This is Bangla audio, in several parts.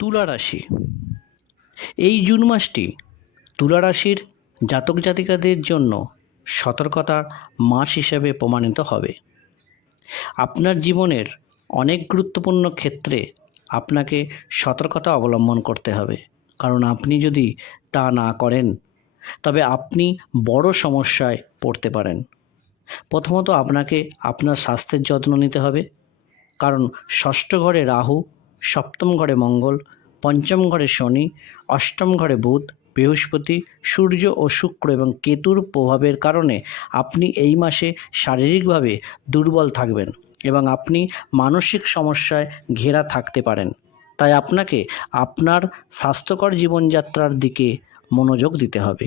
তুলা রাশি। এই জুন মাসটি তুলা রাশির জাতক জাতিকাদের জন্য সতর্কতার মাস হিসেবে প্রমাণিত হবে। আপনার জীবনের অনেক গুরুত্বপূর্ণ ক্ষেত্রে আপনাকে সতর্কতা অবলম্বন করতে হবে। কারণ আপনি যদি তা না করেন, তবে আপনি বড় সমস্যায় পড়তে পারেন। প্রথমত আপনাকে আপনার স্বাস্থ্যের যত্ন নিতে হবে। কারণ ষষ্ঠ ঘরে রাহু সপ্তম ঘরে মঙ্গল, পঞ্চম ঘরে শনি, অষ্টম ঘরে বুধ, বৃহস্পতি, সূর্য ও শুক্র এবং কেতুর প্রভাবের কারণে আপনি এই মাসে শারীরিকভাবে দুর্বল থাকবেন এবং আপনি মানসিক সমস্যায় ঘেরা থাকতে পারেন। তাই আপনাকে আপনার স্বাস্থ্যকর জীবনযাত্রার দিকে মনোযোগ দিতে হবে।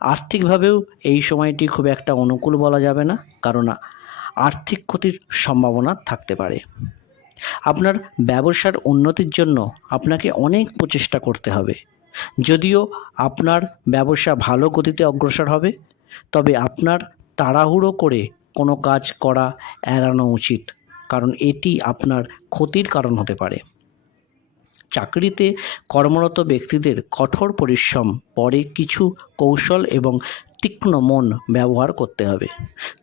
আর্থিকভাবেও এই সময়টি খুব একটা অনুকূল বলা যাবে না, কারণ আর্থিক ক্ষতির সম্ভাবনা থাকতে পারে। আপনার ব্যবসার উন্নতির জন্য আপনাকে অনেক প্রচেষ্টা করতে হবে। যদিও আপনার ব্যবসা ভালো গতিতে অগ্রসর হবে, তবে আপনার তাড়াহুড়ো করে কোনো কাজ করা এড়ানো উচিত, কারণ এটি আপনার ক্ষতির কারণ হতে পারে। চাকরিতে কর্মরত ব্যক্তিদের কঠোর পরিশ্রম পরে কিছু কৌশল এবং তীক্ষ্ণ মন ব্যবহার করতে হবে,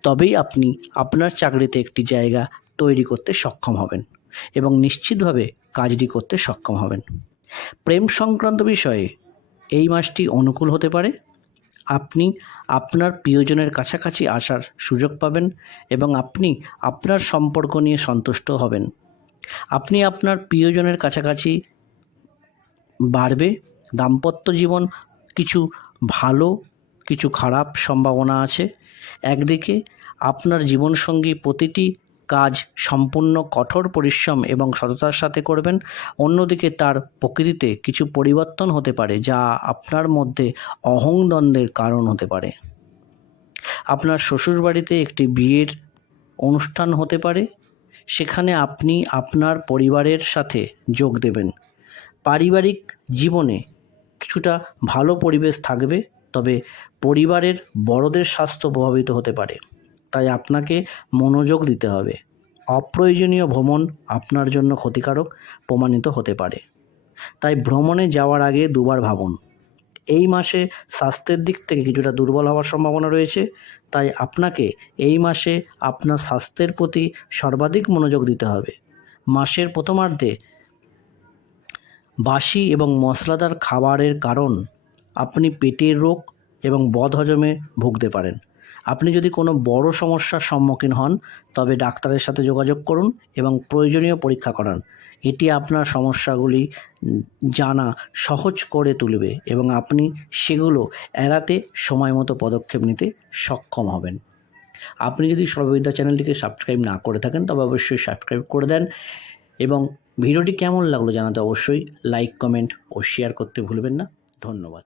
তবেই আপনি আপনার চাকরিতে একটি জায়গা তৈরি করতে সক্ষম হবেন। এবং নিশ্চিতভাবে কাজটি করতে সক্ষম হবেন। প্রেম সংক্রান্ত বিষয়ে এই মাসটি অনুকূল হতে পারে। আপনি আপনার প্রিয়জনের কাছাকাছি আসার সুযোগ পাবেন এবং আপনি আপনার সম্পর্ক নিয়ে সন্তুষ্ট হবেন। আপনি আপনার প্রিয়জনের কাছাকাছি বাড়বে। দাম্পত্য জীবন কিছু ভালো, কিছু খারাপ সম্ভাবনা আছে। একদিকে আপনার জীবনসঙ্গী প্রতিটি কাজ সম্পূর্ণ কঠোর পরিশ্রম এবং সততার সাথে করবেন। অন্যদিকে তার প্রকৃতিতে কিছু পরিবর্তন হতে পারে, যা আপনার মধ্যে অহংদ্বন্দ্বের কারণ হতে পারে। আপনার শ্বশুরবাড়িতে একটি বিয়ের অনুষ্ঠান হতে পারে, সেখানে আপনি আপনার পরিবারের সাথে যোগ দেবেন। পারিবারিক জীবনে কিছুটা ভালো পরিবেশ থাকবে, তবে পরিবারের বড়দের স্বাস্থ্য প্রভাবিত হতে পারে। তাই আপনাকে মনোযোগ দিতে হবে। অপ্রয়োজনীয় ভ্রমণ আপনার জন্য ক্ষতিকারক, প্রমাণিত হতে পারে। তাই ভ্রমণে যাওয়ার আগে দুবার ভাবুন। এই মাসে স্বাস্থ্যের দিক থেকে কিছুটা দুর্বল হওয়ার সম্ভাবনা রয়েছে, তাই আপনাকে এই মাসে আপনার স্বাস্থ্যের প্রতি সর্বাধিক মনোযোগ দিতে হবে। মাসের প্রথমার্ধে বাসি এবং মশলাদার খাবারের কারণ আপনি পেটের রোগ এবং বদহজমে ভুগতে পারেন। আপনি যদি কোনো বড় সমস্যার সম্মুখীন হন, তবে ডাক্তারের সাথে যোগাযোগ করুন এবং প্রয়োজনীয় পরীক্ষা করান। এটি আপনার সমস্যাগুলি জানা সহজ করে তুলবে এবং আপনি সেগুলো এড়াতে সময় মতো পদক্ষেপ নিতে সক্ষম হবেন। আপনি যদি সর্ববিদ্যা চ্যানেলটিকে সাবস্ক্রাইব না করে থাকেন, তবে অবশ্যই সাবস্ক্রাইব করে দেন এবং ভিডিওটি কেমন লাগল জানাতে অবশ্যই লাইক, কমেন্ট ও শেয়ার করতে ভুলবেন না। ধন্যবাদ।